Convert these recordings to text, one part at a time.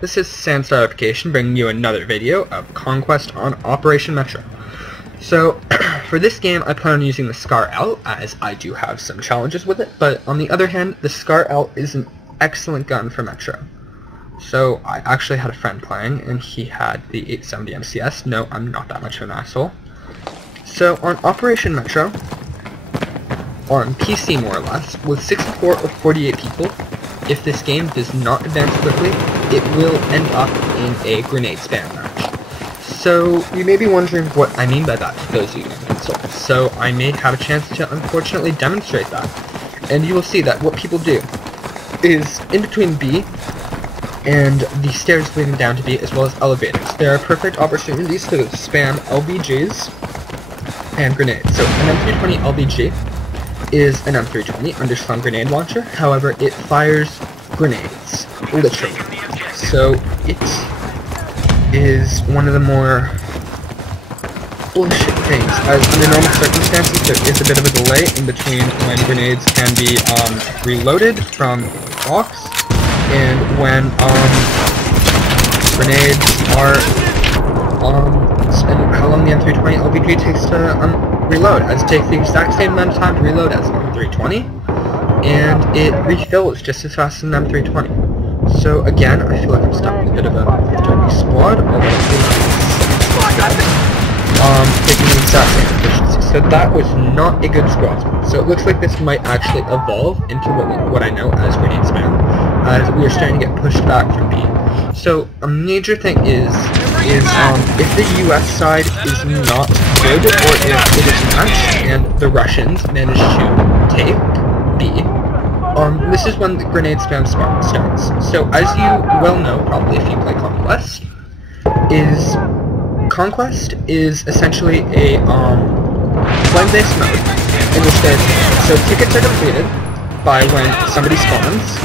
This is Sandstarification bringing you another video of Conquest on Operation Metro. So, for this game I plan on using the Scar L, as I do have some challenges with it, but on the other hand, the Scar L is an excellent gun for Metro. So, I actually had a friend playing, and he had the 870 MCS. No, I'm not that much of an asshole. So, on Operation Metro, on PC more or less, with 64 or 48 people, if this game does not advance quickly, it will end up in a grenade spam match. So, you may be wondering what I mean by that to those of you in console. So, I may have a chance to unfortunately demonstrate that. And you will see that what people do is, in between B and the stairs leading down to B, as well as elevators, there are perfect opportunities to spam LBGs and grenades. So, an M320 LBG is an M320 underslung grenade launcher. However, it fires grenades, literally. So it is one of the more bullshit things, as under normal circumstances there is a bit of a delay in between when grenades can be reloaded from a box and when grenades are and how long the M320 LBG takes to reload, as it takes the exact same amount of time to reload as an M320, and it refills just as fast as an M320. So again, I feel like I'm stuck in a bit of a dirty squad, although taking the exact same efficiency. So that was not a good squad spot. So it looks like this might actually evolve into what I know as grenade spam, as we are starting to get pushed back from B. So a major thing is if the US side is not good, or if it is matched and the Russians manage to take B, this is when the grenade spam starts. So as you well know, probably if you play Conquest is essentially a flame-based mode in which tickets are completed by when somebody spawns,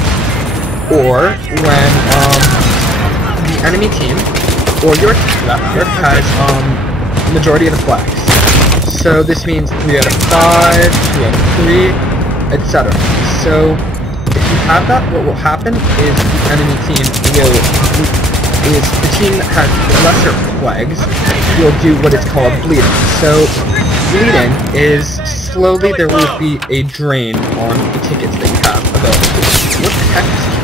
or when the enemy team, or your team for that matter, has majority of the flags. So this means 3 out of 5, 2 out of 3, etc. So if you have that, what will happen is the enemy team is the team that has lesser flags will do what is called bleeding. So bleeding is slowly there will be a drain on the tickets that you have available. What the heck is this?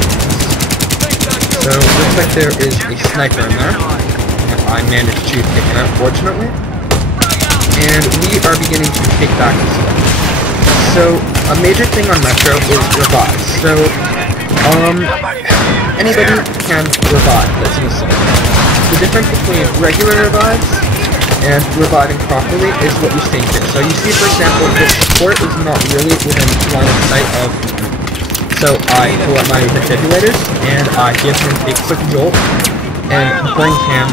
So it looks like there is a sniper in there. I managed to take him out, fortunately. And we are beginning to take back this one. So, a major thing on Metro is revives. So, anybody can revive that's an assault. The difference between regular revives and reviving properly is what you're seeing here. So you see, for example, this support is not really within line of sight of. So I pull up my defibrillators, and I give him a quick jolt, and bring him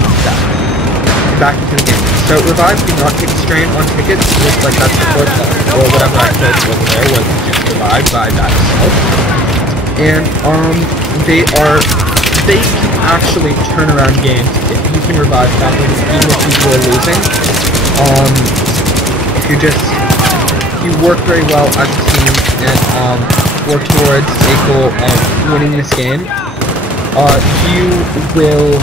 back into the game. So revives do not take a strain on tickets, just like that support or whatever I killed over there was just revived by that itself. And they can actually turn around games if you can revive properly, even if you are losing. If you work very well as a team and work towards a goal of winning this game, you will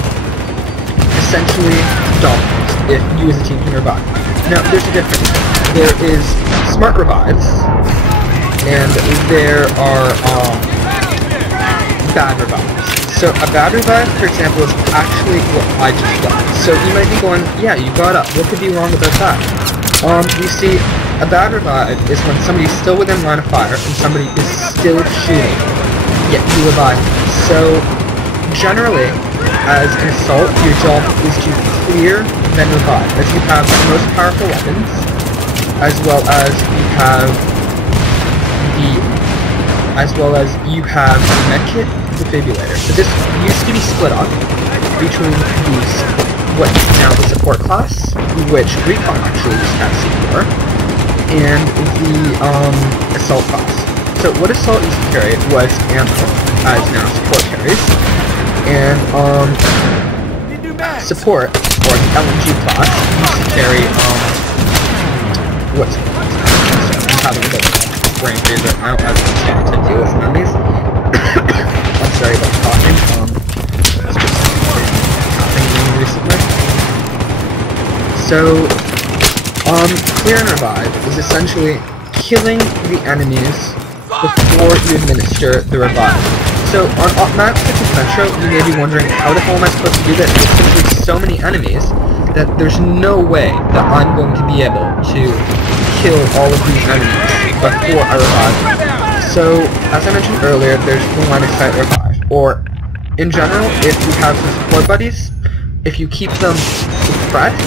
essentially dominate if you as a team can revive. Now, there's a difference. There is smart revives, and there are bad revives. So a bad revive, for example, is actually what I just got. So you might be going, yeah, you got up. What could be wrong about that? You see, a bad revive is when somebody's still within line of fire and somebody is still shooting, yet you revive them. So generally, as an assault, your job is to clear, then revive, as you have the most powerful weapons, as well as you have the medkit defibrillator. So this used to be split up between these, what is now the support class, which Recon actually just has C4, and the assault class. So what assault used to carry was ammo, as now support carries. And support, or the LMG class, used to carry what's it called? So I'm having a bit of a brain freeze right now as I'm trying to deal with enemies. I'm sorry about talking. Let's just So, clear and revive is essentially killing the enemies before you administer the revive. So, on maps such as Metro, you may be wondering, how the hell am I supposed to do this? There's simply so many enemies that there's no way that I'm going to be able to kill all of these enemies before I revive. So, as I mentioned earlier, there's the line of sight revive, or in general, if you have some support buddies, if you keep them suppressed,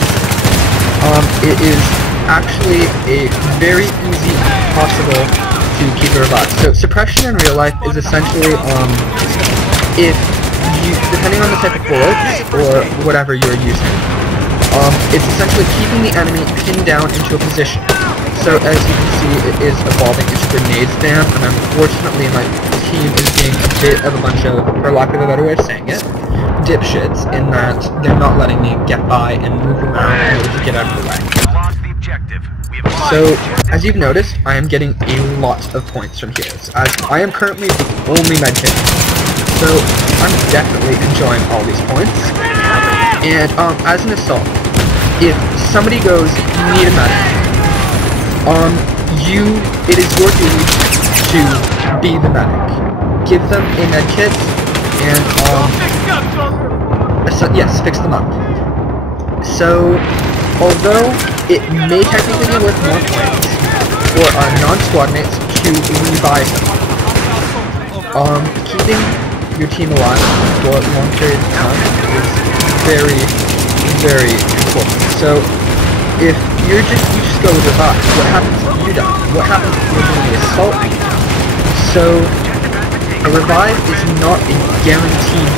it is actually a very easy possible to keep it revived. So suppression in real life is essentially if you, depending on the type of bullets or whatever you're using, it's essentially keeping the enemy pinned down into a position. So as you can see, it is evolving into grenade spam, and unfortunately my team is being a bit of a bunch of, for lack of a better way of saying it, dipshits, in that they're not letting me get by and move around in order to get out of the way. So, as you've noticed, I am getting a lot of points from heals, as I am currently the only medkit. So, I'm definitely enjoying all these points. And, as an assault, if somebody goes, you need a medic, it is your duty to be the medic. Give them a medkit, and, yes, fix them up. So, although it may technically be worth more points for our non-squad mates to revive them, keeping your team alive for a long period of time is very, very important. So, if you just go revive, what happens if you die? What happens if you're doing the assault? So, a revive is not a guarantee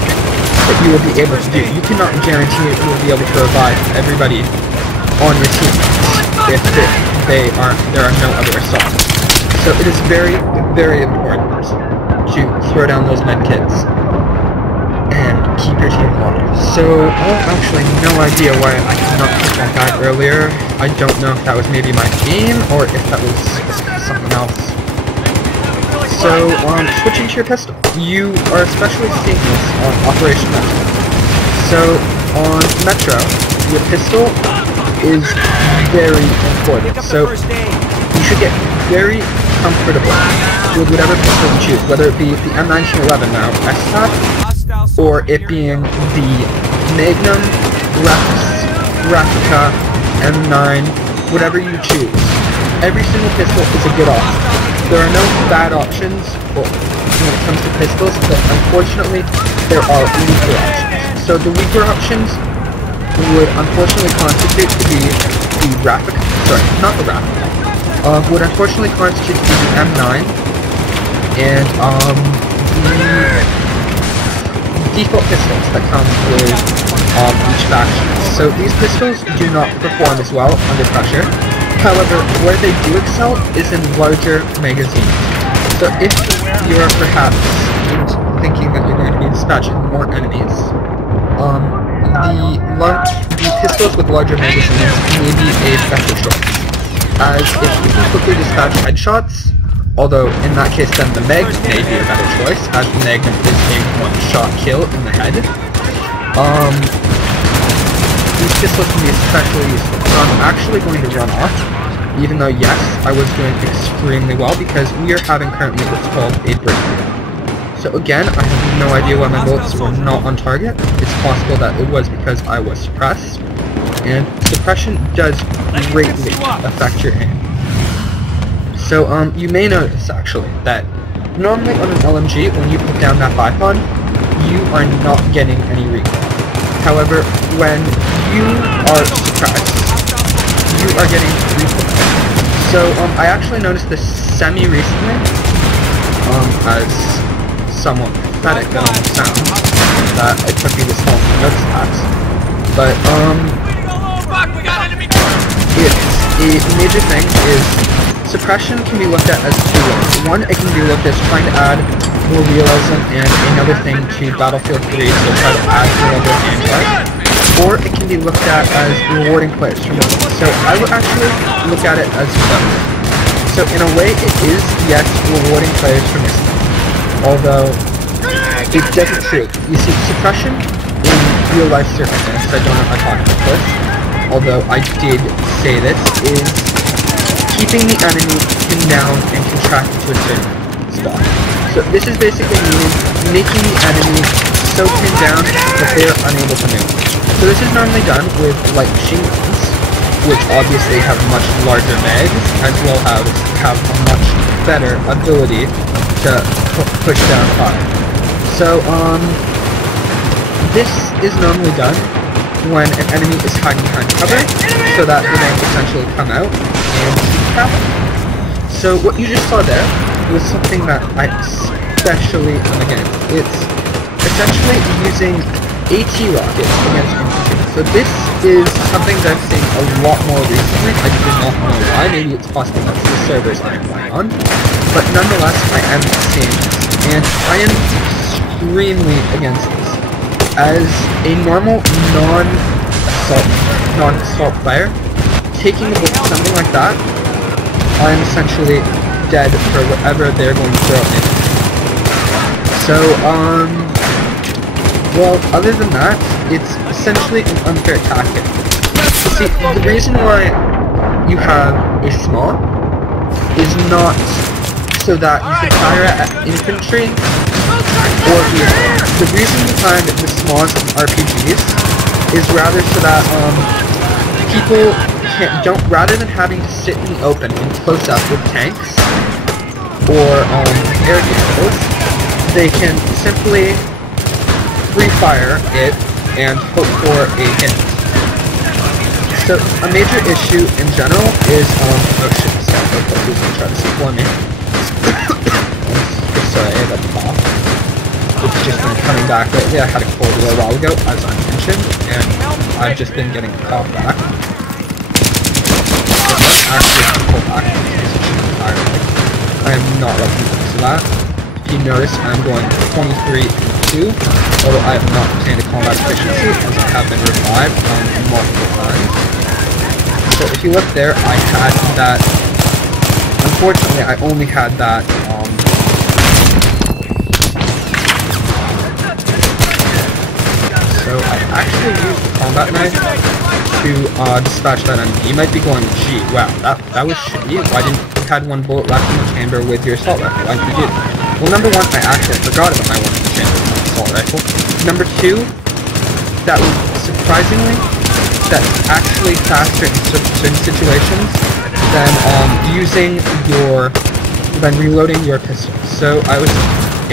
that you will be able to do. You cannot guarantee that you will be able to revive everybody on your team if there are no other assaults. So it is very, very important to throw down those medkits and keep your team alive. So I have actually no idea why I could not hit that guy earlier. I don't know if that was maybe my aim or if that was something else. So, switching to your pistol. You are especially seeing this on Operation Metro. So, on Metro, your pistol is very important. So, you should get very comfortable with whatever pistol you choose, whether it be the M1911 now, S-Top, or it being the Magnum, Rex, Replica, M9, whatever you choose. Every single pistol is a good option. There are no bad options when it comes to pistols, but unfortunately, there are weaker options. So the weaker options would unfortunately constitute to be the Replica, sorry, not the Replica, would unfortunately constitute to be the M9, and the default pistols that come with each faction. So these pistols do not perform as well under pressure. However, where they do excel is in larger magazines. So if you're perhaps thinking that you're going to be dispatching more enemies, the pistols with larger magazines may be a better choice. As if you can quickly dispatch headshots, although in that case then the Meg may be a better choice, as the Magnum is a one-shot kill in the head. These pistols can be especially useful. So I'm actually going to run off, even though yes, I was doing extremely well because we are having currently what's called a breakthrough. So again, I have no idea why my bullets were not on target. It's possible that it was because I was suppressed, and suppression does greatly affect your aim. So you may notice actually that normally on an LMG, when you put down that bipod, you are not getting any recoil. However, when you are suppressed, you are getting recoil. So, I actually noticed this semi-recently, as somewhat pathetic that almost sounds, that it took me this long to notice that. But, a major thing is, suppression can be looked at as two ways. One, it can be looked at as trying to add more realism and another thing to Battlefield 3 to try to add more of their gameplay. Or it can be looked at as rewarding players for missing. So I would actually look at it as both. So in a way it is, yes, rewarding players for missing. Although it doesn't true. You see, suppression in real life circumstances, I don't know if I talked about this, although I did say this, is keeping the enemy pinned down and contracted to a certain spot. So this is basically meaning making the enemy so pinned down that they are unable to move. So this is normally done with light machine guns, which obviously have much larger mags, as well as have a much better ability to push down fire. So, this is normally done when an enemy is hiding behind cover, so that they don't essentially come out and happen. So what you just saw there was something that I especially am against. It's essentially using AT rockets against infantry. So this is something that I've seen a lot more recently. I do not know why. Maybe it's possible that's the servers I'm playing on. But nonetheless, I am seeing this. And I am extremely against this. As a normal non-assault player, taking something like that, I am essentially dead for whatever they're going to throw in. So, well, other than that, it's essentially an unfair tactic. You see, the reason why you have a SMAW is not so that you can fire at infantry or vehicles. The reason behind the SMAWs in RPGs is rather so that people don't, rather than having to sit in the open and close up with tanks or air vehicles, they can simply free fire it and hope for a hit. So a major issue in general is oh shit, this guy is going to try to support me. Sorry, I got the cough. It's just been coming back lately. I had a cold a little while ago, as I mentioned, and I've just been getting the cough back. I'm actually going to pull back from this position entirely. I am not liking the looks of that. If you notice, I'm going 23-2, although I have not obtained a combat efficiency, as I have been revived multiple times. So if you look there, I had that. Unfortunately, I only had that. So I actually used the combat knife to dispatch that enemy. You might be going, gee, wow, that was shitty. Why didn't you had one bullet left in the chamber with your assault rifle? Why didn't you do that? Well, number one, I actually forgot about my one in the chamber with my assault rifle. Number two, that was surprisingly, that's actually faster in certain situations than than reloading your pistol. So I was,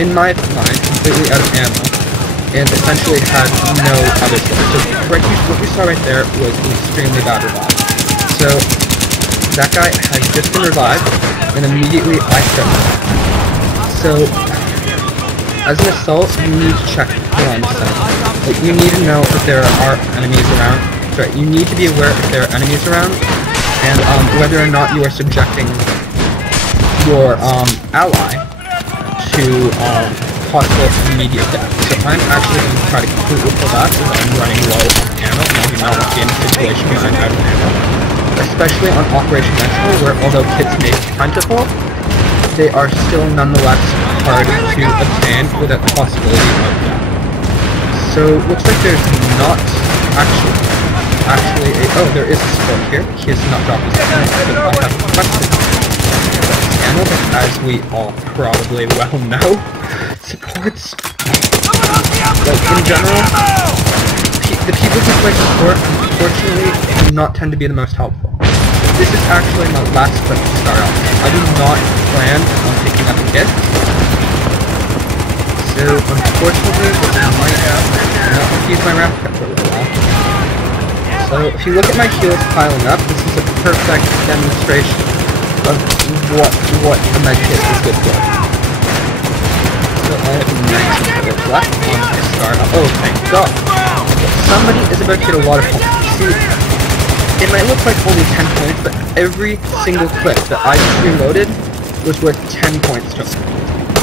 in my mind, completely out of ammo, and essentially had no other choice. So what you saw right there was an extremely bad revive. So that guy had just been revived, and immediately I killed him. So as an assault, you need to check the line of sight. Like, you need to know if there are enemies around. Sorry, you need to be aware if there are enemies around, and whether or not you are subjecting your ally to possible immediate death. So I'm actually going to try to completely pull back because I'm running low on ammo, and I do not want to be in a situation where I'm out of ammo. Especially on Operation Metro, where although kits may be plentiful, they are still nonetheless hard to obtain without the possibility of death. So looks like there's not actually a, oh, there is a support here. He has not dropped his ammo, but I have requested ammo, but as we all probably well know, supports, like, in general, the people who play support, unfortunately, do not tend to be the most helpful. This is actually my last clip to start off. I do not plan on picking up a kit, so unfortunately, this might not use my wrap cut for a little while. So if you look at my heals piling up, this is a perfect demonstration of what the med kit is good for. So I have 19 bullets left on my start. Oh, thank God. Somebody is about to get a lot of points. See, it might look like only 10 points, but every single clip that I just reloaded was worth 10 points to me.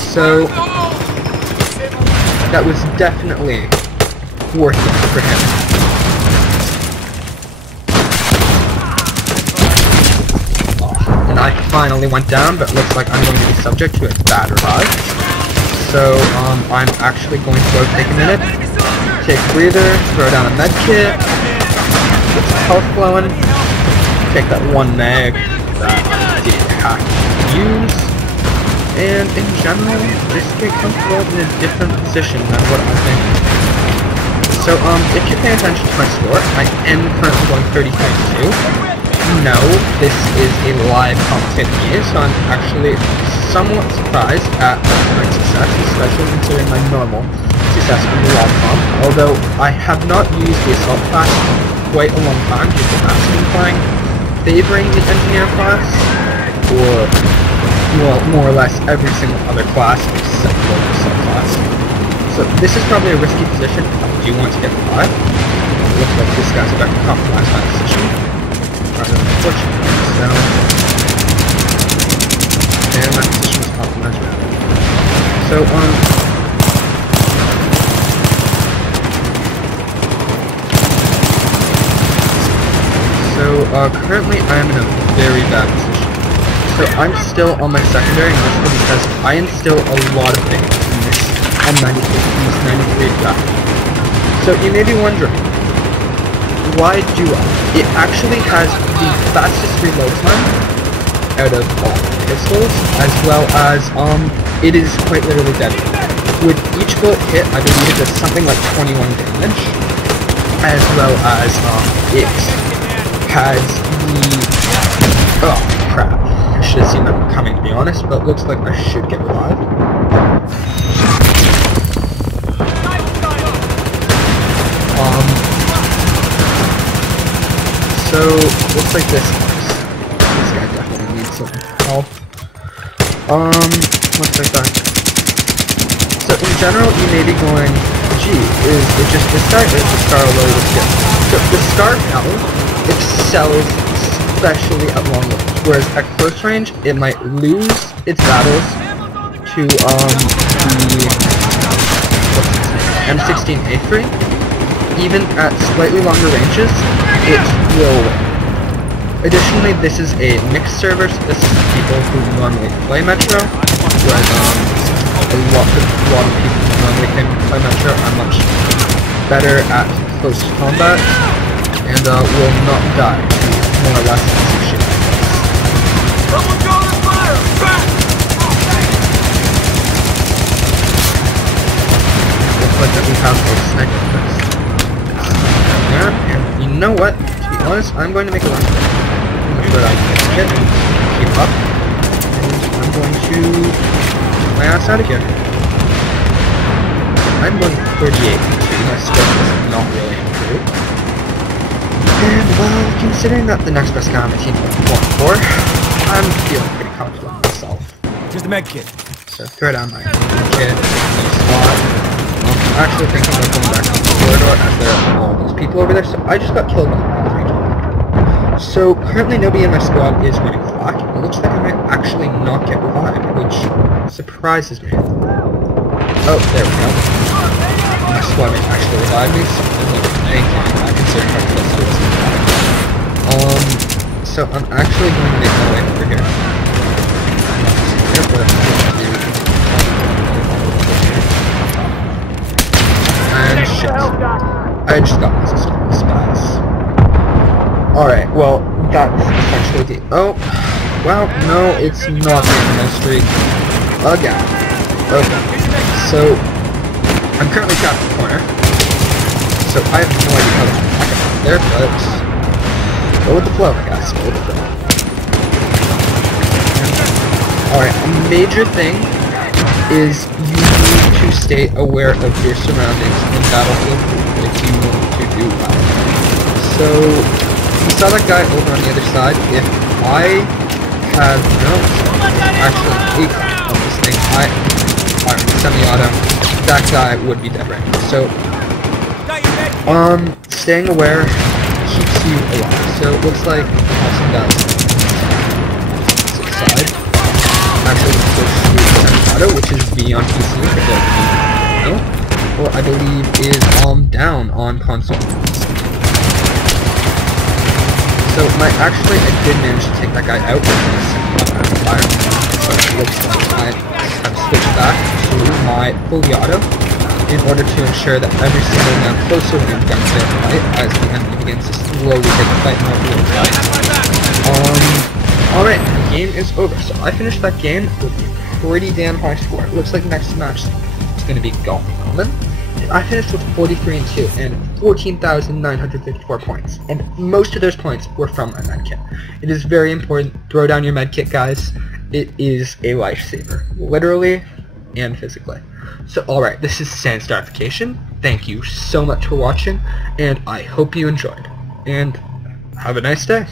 So that was definitely worth it for him. And I finally went down, but looks like I'm going to be subject to a bad revive. So, I'm actually going to go take a minute, take a breather, throw down a med kit, get some health flowing, take that one mag that I didn't have to use, and in general, just get comfortable in a different position than what I'm in. So, if you pay attention to my score, I am currently going 33-2. No, this is a live commentating game, so I'm actually somewhat surprised at my success, especially considering my normal success in the long comp. Although I have not used the assault class in quite a long time due to maximum playing, favoring the engineer class, or well, more or less every single other class except for the assault class. So this is probably a risky position if I do want to get alive. It looks like this guy's about to compromise my position. Rather unfortunately, so and my position was compromised. So currently I am in a very bad position. So I'm still on my secondary, mostly because I instill a lot of things in this M93 draft. So you may be wondering, why do I? It actually has the fastest reload time out of all pistols, as well as it is quite literally deadly. With each bullet hit, I believe it does something like 21 damage, as well as it has the crap. I should have seen that coming, to be honest, but it looks like I should get revived. So, looks like this guy definitely needs some help. Looks like that. So, in general, you may be going, gee, is it just this guy, or is the Scar loaded with skill? So, the Scar L excels especially at long range, whereas at close range, it might lose its battles to, the M16A3. Even at slightly longer ranges, it will win. Additionally, this is a mixed server, so this is people who normally play Metro, whereas a lot of people who normally play Metro are much better at close combat, and will not die to more or less easy shit. Looks like that we have a sniper first. And you know what? To be honest, I'm going to make a run. I'm going to try to hit, keep up, and I'm going to get my ass out of here. I'm going 38, my score is not really improved. And well, considering that the next best guy on my team is 1-4, I'm feeling pretty confident in myself. Just a med kit. So throw down my kit, my squad. I'm actually thinking about going back to the corridor as there are all those people over there, so I just got killed by the BF3. So currently nobody in my squad is running flak. It looks like I might actually not get revived, which surprises me. Oh, there we go. My squad may actually revive me, so I'm looking at I consider how close it is. So I'm actually going to make my way over here. And shit. I just got resistant to spaz. Alright, well, that's essentially the... Oh, well, no, it's not the end of my streak. Again. Okay. So, I'm currently trapped in the corner. So, I have no idea how to back up there, but... Go with the flow, I guess. Go with the flow. Alright, a major thing is you need to stay aware of your surroundings in Battlefield if you want to do well. So, you saw that guy over on the other side. If I have no, actually 8 on this thing, I fire semi-auto, that guy would be dead right now. So, staying aware keeps you alive. So it looks like awesome guys side. Actually, so semi-auto, which is B on PC, for those of you who know, or I believe is down on console. So actually I did manage to take that guy out with this fire. So it looks like I have switched back to my fully auto. in order to ensure that every single now closer we have gotten to the fight as the enemy begins to slowly take the fight more real. Alright, the game is over. So I finished that game with a pretty damn high score. It looks like next match is going to be Golden. I finished with 43-2 and 14,954 points, and most of those points were from my medkit. It is very important. Throw down your medkit, guys. It is a lifesaver, literally and physically. So alright, this is Sandstarification. Thank you so much for watching, and I hope you enjoyed. And have a nice day.